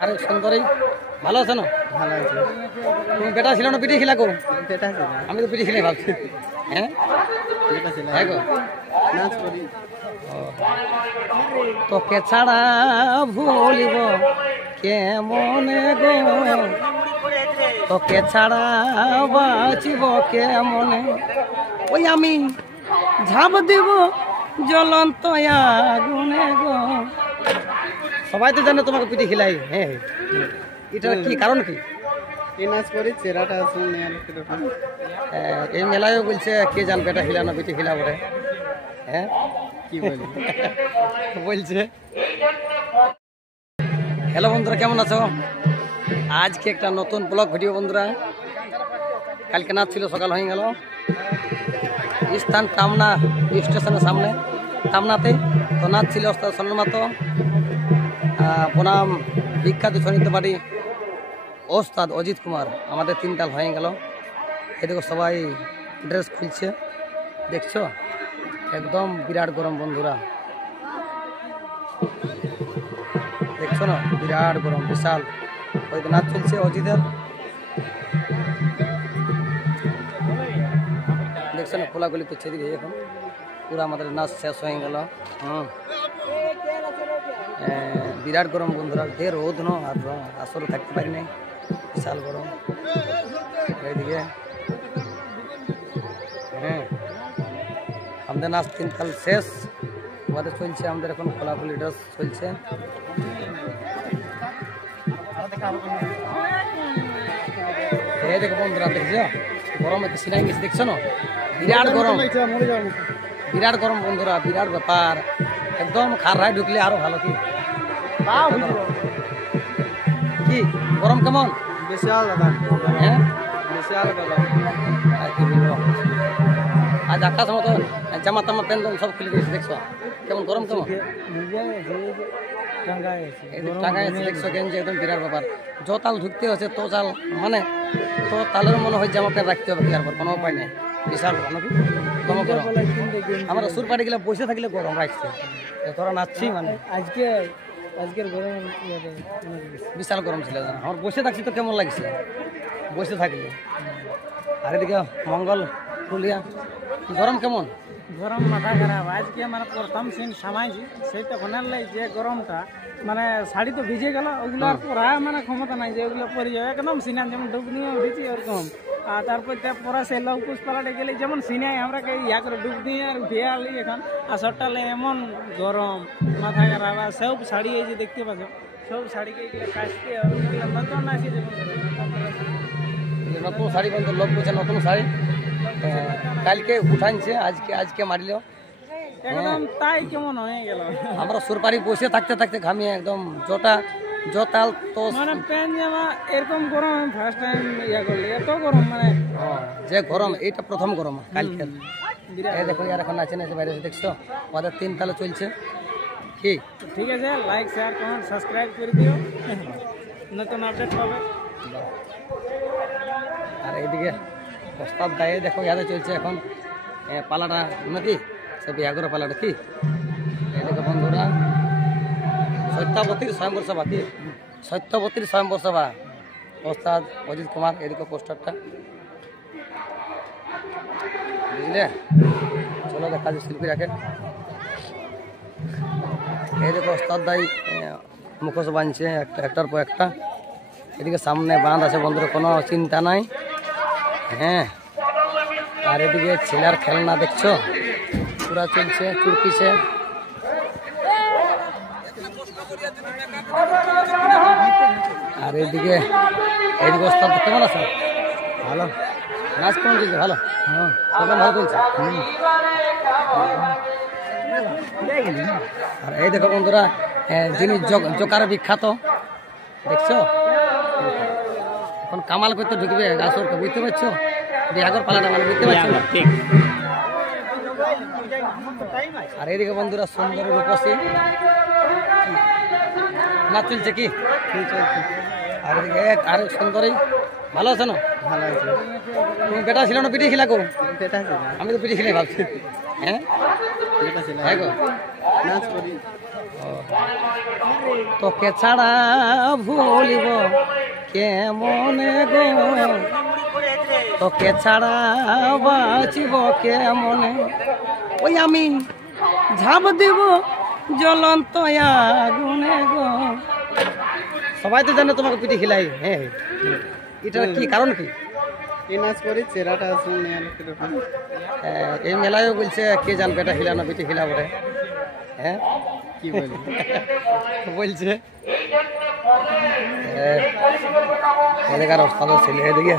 আরে সুন্দরী ভালো আছো না? ভালো আছে। তুমি বেটা ছিল না পিঠে খিলা গো? বেটা ছিল। আমি তো পিঠে খিলাই ভাবছি। হ্যাঁ বেটা ছিল। হ্যাঁ গো নাচ করি। তোকে ছাড়া ভুলিব কেমনে গো, তোকে ছাড়া বাঁচিব কেমনে, ওই আমি ঝাঁপ দিব জ্বলন্ত আগুনে গো। সবাই তো জানে তোমাকে পিঠে খিলাই। হ্যাঁ এটার কি কারণ কি? এই নাচ করি চেরাটা আসলে নেই কিরকম। এই মেলায়ও বলছে কে জান বেটা খিলা না পিঠে খিলা বলে। হ্যাঁ কি বলি বলছে। হ্যালো বন্ধুরা, কেমন আছো? আজকে একটা নতুন ব্লগ ভিডিও বন্ধুরা। কালকে নাচ ছিল, সকাল হয়ে গেল। স্থান টামনা স্টেশনের সামনে, টামনাতে তো নাচ ছিল। ওস্তাদ সোনার মাতো বনাম বিখ্যাত সঙ্গীত পার্টি ওস্তাদ অজিত কুমার, আমাদের তিনটাল হয়ে গেল। এদিকে সবাই ড্রেস খুলছে, দেখছো একদম বিরাট গরম বন্ধুরা, দেখছো না বিরাট গরম বিশাল। ওই নাচ চলছে অজিতের, দেখছো না খোলাগুলি করছে এদিকে। এখন পুরো আমাদের নাচ শেষ হয়ে গেল। বিরাট গরম বন্ধুরা, ঢের রোদ ন, আর আসরে থাকতে পারি নাই, বিশাল গরম এইদিকে। হ্যাঁ আমাদের নাচ তিনকাল শেষ, আমাদের চলছে আমাদের এখন খোলাখুলি ড্রেস চলছে। এই দেখো বন্ধুরা, দেখছো গরম একটু সিনাই গেছে, দেখছো না বিরাট গরম, বিরাট গরম বন্ধুরা, বিরাট ব্যাপার। একদম খারায় ঢুকলে আরো ভালো। কি কি গরম কেমন? বিশাল দাদা। হ্যাঁ বিশাল গরম। আর কি বলবো, আজ আকাশ মতো জামা তামা প্যান্ট সব খুলে গেছে, দেখছো কেমন গরম কেমন টাঙ্গাই আছে, দেখছো গেঞ্জি একদম বিরাট ব্যাপার। যো তাল ঢুকতে হচ্ছে তো চাল, মানে তো তালের মনে হয় জামা প্যান্ট রাখতে হবে, কি আর কোনো উপায় নেই। বিশাল নাকি কম গরম। আমরা সুর পাটি গেলে বসে থাকলে গরম রাখছে, তোরা নাচছি মানে আজকের গরম বিশাল গরম ছিল। আমার বসে থাকছি তো কেমন লাগছে বসে থাকলে। আর এদিকে মঙ্গল ফুলিয়া, গরম কেমন? গরম মাথা খারাপ। আজকে মানে প্রথম সিন সামাইছি, সেইটা বানালে যে গরমটা মানে শাড়ি তো ভিজে গেল, ওগুলো আর পরা মানে ক্ষমতা নাই যে ওগুলো পরে যাবে একদম সিনান, যেমন ডুব নিয়ে উঠেছি ওরকম। আর তারপর পরা সে লৌ পুষ্পালাটে গেলে যেমন সিনাই আমরা ইয়া করে ডুব দিয়ে আর উঠে আলি এখন। আর সবটালে এমন গরম মাথা খারাপ। আর সব শাড়ি এই যে দেখতে পাচ্ছ, সব শাড়িকে এগুলো কাচতে নতুন আসি, যেমন নতুন শাড়ি বলতে লোক বলছে নতুন শাড়ি কালকে উঠানছে, আজকে মারিল একদম তাই কেমন হয়ে গেল। আমরা সুরপাড়ি বসে থাকতে থাকতে ঘামিয়ে একদম জোতাল তো মানে প্যান্ট জামা এরকম গরম আমি ফার্স্ট টাইম ইয়া করলি, এত গরম মানে যে গরম, এইটা প্রথম গরম কালকে। এই দেখো ইয়ার এখন নাচে নাচে বাইরে, দেখছো ওদের তিন তালে চলছে। কি ঠিক আছে, লাইক শেয়ার কমেন্ট সাবস্ক্রাইব করে দিও, নতুন আপডেট পাবে। আর এইদিকে প্রস্তাব দেয়, দেখো ইয়াদের চলছে এখন পালাটা নাকি সে বিয়াগর পালাটা। কি এইদিকে বন্ধুরা সত্যাবতীর স্বয়ংবর সভা, কি সত্যবতীর স্বয়ংবর সভা ওস্তাদ অজিত কুমার। এদিকে পোস্টারটা বুঝলে, চলো দেখা যায় শিল্পী রাখে। এই দেখো ওস্তাদ দাই মুখোশ বাঁধছে একটার পর একটা। এদিকে সামনে বাঁধ আছে বন্ধুরা, কোনো চিন্তা নাই। হ্যাঁ আর এদিকে ছেলের খেলনা দেখছো পুরা চলছে, চুরকিছে। আর এইদিকে ওস্তাদ কেমন আছে? ভালো। নাচ কেমন চলছে? ভালো। হ্যাঁ ভালো চলছে। আর এই দেখো বন্ধুরা, যিনি জোকার বিখ্যাত, দেখছো এখন কামাল করতে ঢুকবে গাছরকে, বুঝতে পারছো বিহাগর পালাটা মানে বুঝতে পারছো। ঠিক। আর এইদিকে বন্ধুরা সুন্দর রূপসী নাচ চলছে। কি আর এদিকে আর সুন্দরী ভালো আছে না? ভালো আছে। তুমি বেটা ছিল না পিঠে খিলা গো? বেটা ছিল। আমি তো পিঠে খিলাই ভাবছি। হ্যাঁ বেটা ছিল। হ্যাঁ গো নাচ করি। তোকে ছাড়া ভুলিব কেমনে গো, তোকে ছাড়া বাঁচিব কেমনে, ওই আমি ঝাঁপ দিব জ্বলন্ত আগুনে গো। সবাই তো জানে তোমাকে পিঠে খিলাই। হ্যাঁ, এটা কি কারণ কি? এই মেলায় বলছে কে জানবে এটা খিলানো পিঠে খিলা বলে। হ্যাঁ কি বলছে এদিকার অবস্থা ছিল, এদিকে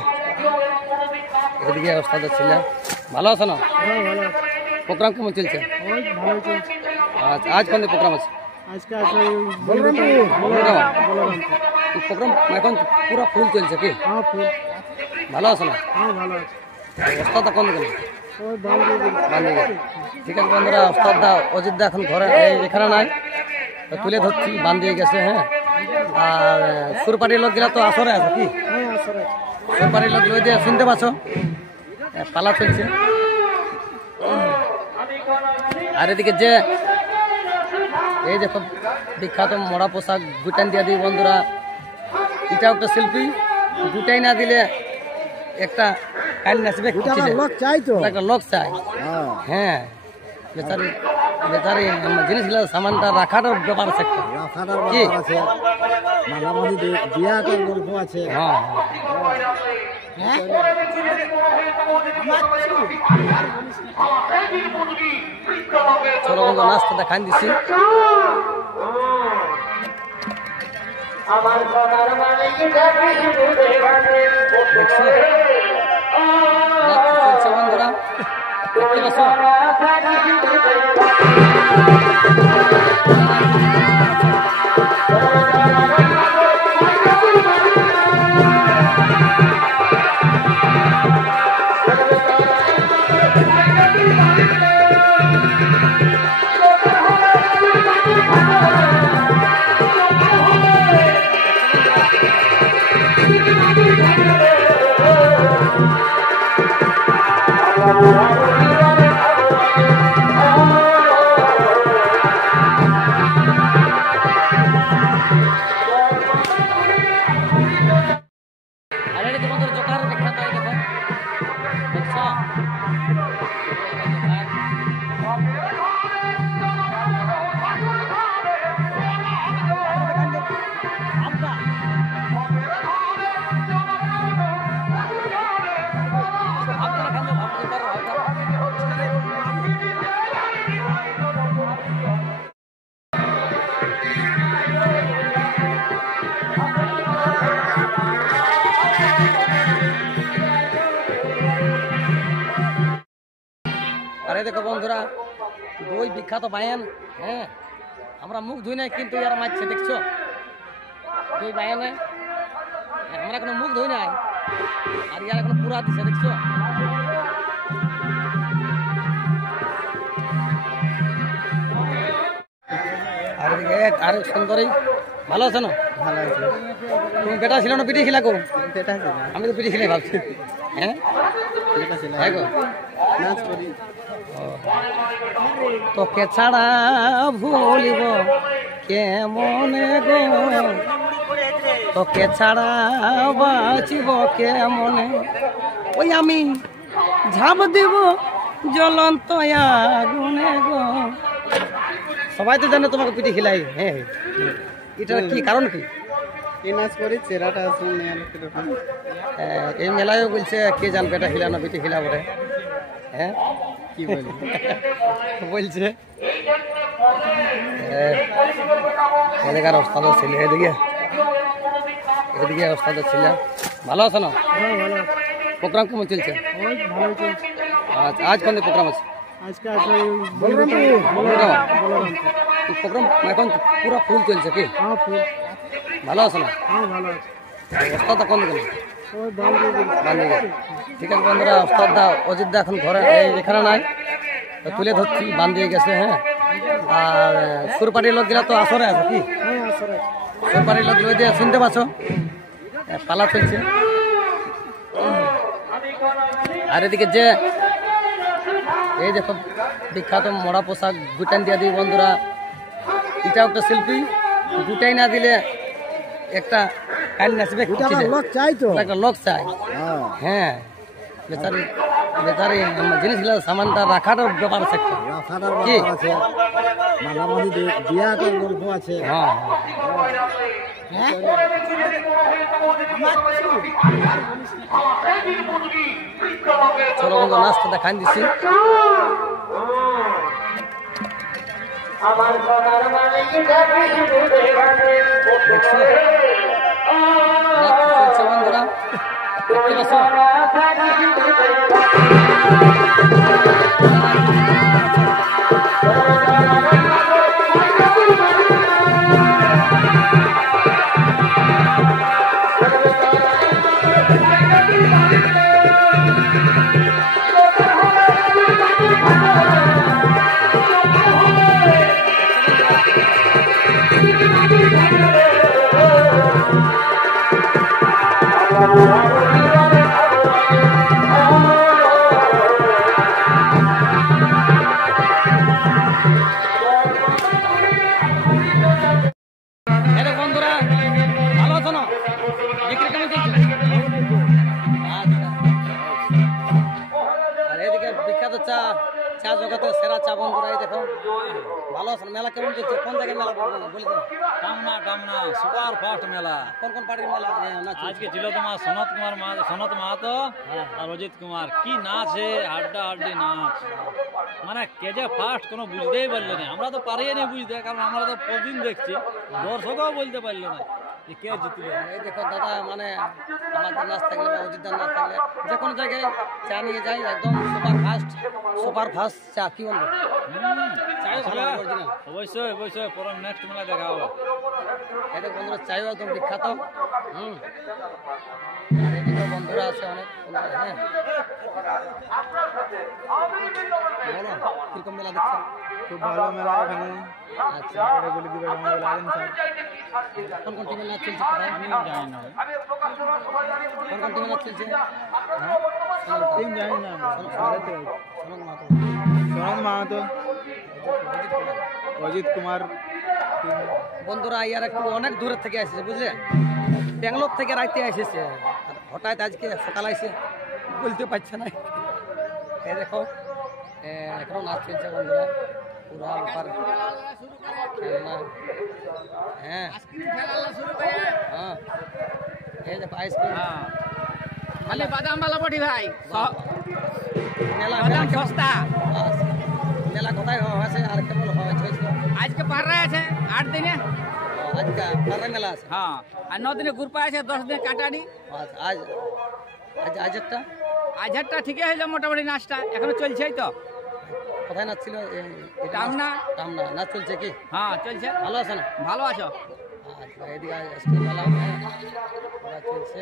এদিকে অবস্থা ছিল। ভালো আছে না? প্রোগ্রাম কেমন চলছে? আচ্ছা, আজ কোন প্রোগ্রাম আছে? প্রোগ্রাম এখন পুরো ফুল চলছে কি? ভালো আছে না? অবস্থাটা কোন দিকে? ঠিক আছে বন্ধুরা, ওস্তাদদা অযোধ্যা এখন ঘরে এখানে নাই, তুলে ধরছি, বান্ধিয়ে গেছে। হ্যাঁ, আর সুরপাটির লোক গেলা তো আসরে আছে কি? সুরপাটির লোক দিয়ে শুনতে পাচ্ছ, পালা চলছে। আর এদিকে যে এই দেখো বিখ্যাত মরা পোশাক গুটান দিয়ে দিই বন্ধুরা, এটাও একটা শিল্পী, গুটাই না দিলে একটা কাল নাচবে, একটা লোক চাই। হ্যাঁ, বেচারি বেচারি জিনিস সামানটা রাখাটার ব্যাপার আছে একটা, কি গল্প আছে। হ্যাঁ, চলো বন্ধু নাচটা দেখান দিছি। দেখছো চলছে বন্ধুরা, দেখতে পাচ্ছ? আরে দেখো বন্ধুরা, দুই বিখ্যাত বায়ান। হ্যাঁ, আমরা মুখ ধুই নাই কিন্তু এরা মারছে, দেখছো? দুই বায়ানে আমরা কোনো মুখ ধুই নাই আর ইয়ার এখন পুরা দিচ্ছে, দেখছো? আর এদিকে আর সুন্দরী ভালো আছে না? ভালো আছে। তুমি বেটা ছিল না পিঠে খিলাকো? আমি তো পিঠে খিলাই ভাবছি। হ্যাঁ, তোকে ছাড়া ভুলিব কেমনে গো, তোকে ছাড়া বাঁচিব কেমনে, ওই আমি ঝাঁপ দিব জ্বলন্ত আগুনে গো। সবাই তো জানে তোমাকে পিঠে খিলাই। হ্যাঁ, এটা কি কারণ কি? এই মেলায় বলছে কে জানবে এটা খিলানো পিঠে খিলা বলে। হ্যাঁ কি বলছে এদিকার অবস্থা তো ছিল, এদিকে এদিকে অবস্থা তো ছিল। ভালো আছে না? প্রোগ্রাম কেমন চলছে? আচ্ছা, আজ কোন প্রোগ্রাম আছে? প্রোগ্রাম এখন পুরো ফুল চলছে কি? ভালো আছে না? অবস্থাটা কোন দিকে? ঠিক আছে বন্ধুরা, ওস্তাদদা অযোধ্যা এখন ঘরে এখানে নাই, তুলে ধরছি, বান্ধিয়ে গেছে। হ্যাঁ, আর সুরপাটির লোক গেলা তো আসরে আছে কি? সুরপাটির লোক দিয়ে শুনতে পাচ্ছ, পালা চলছে। আর এদিকে যে এই দেখো বিখ্যাত মরা পোশাক গুটান দিয়ে দিই বন্ধুরা, এটাও একটা শিল্পী, দুটাই না দিলে একটা কাল নাচবে লোক চাই তো একটা লোক চাই। হ্যাঁ বেচারি বেচারি জিনিসগুলো সামানটা রাখাটার ব্যাপার আছে একটা। কি? গল্প আছে। হ্যাঁ চলো বন্ধু নাচটা দেখান দিচ্ছি। দেখছো? নাচ চলছে বন্ধুরা, দেখতে পাচ্ছ? আরে বন্ধুরা ভালো আছো না? বিক্রি কেমন চলছে? আচ্ছা। আর এদিকে বিখ্যাত চা চা জগতের সেরা চা বন্ধুরা, এই দেখো ভালো আছেন। মেলা কেমন চলছে? কোন জায়গায় মেলা বলে দিন। কামনা সুপার ফাস্ট মেলা। কোন কোন পার্টির মেলা নাচ চলছে? আজকে ছিল তোমার সনত মাহাতো আর অজিত কুমার। কি নাচ হে, হাড্ডা হাড্ডি নাচ। মানে কে যে ফার্স্ট কোনো বুঝতেই পারলো না। আমরা তো পারিয়ে নি বুঝতে, কারণ আমরা তো প্রতিদিন দেখছি, দর্শকও বলতে পারলো না যে কে জিতল। এই দেখো দাদা, মানে আমাদের নাচ থাকলে বা অজিতদার নাচ থাকলে যে কোনো জায়গায় চা নিয়ে যাই, একদম সুপার ফাস্ট চা। কি বলবো? চাই ভালো original। অবশ্যই পরে নেক্সট মেলা দেখা হবে। এটা বন্ধুরা চাইও একদম বিখ্যাত। আর এদিকে বন্ধুরা আছে অনেক বন্ধুরা। হ্যাঁ বলো কিরকম মেলা দেখছো? খুব ভালো মেলা এখানে। আচ্ছা বলে দিবে মেলা স্যার। কোন কোন টিমের নাচ চলছে? কোথায়? আমি জানি না। কোন কোন টিমের নাচ চলছে? টিম জানি না। সনদ মাহাতো, অজিত কুমার। বন্ধুরা ইয়ার একটু অনেক দূরের থেকে এসেছে, বুঝলে? ব্যাঙ্গালোর থেকে রাইতে এসেছে, আর হঠাৎ আজকে সকাল এসে বলতে পারছে না। এই দেখো এখনো নাচ চলছে বন্ধুরা, পুরা ব্যাপার খেলনা। হ্যাঁ হ্যাঁ এই দেখো আইসক্রিম। খালি বাদাম বালা পটি ভাই, মেলা বাদাম সস্তা। আচ্ছা, মেলা কোথায় হয়েছে আর কেমন হয়েছে? আজকে পাহাড়ায় আছে 8 দিনে। আজকে পাড়া মেলা আছে। হ্যাঁ, আর 9 দিনে গ্রুপা আছে, 10 দিনে কাটানি। আচ্ছা আজ আজ আজ একটা আজহারটা ঠিকই হইলো মোটামুটি নাচটা, এখনো চলছেই তো। কোথায় নাচ ছিল? টামনা। টামনা নাচ চলছে কি? হ্যাঁ চলছে। ভালো আছে না? ভালো আছো? আচ্ছা এদিকে স্কুল মেলা চলছে।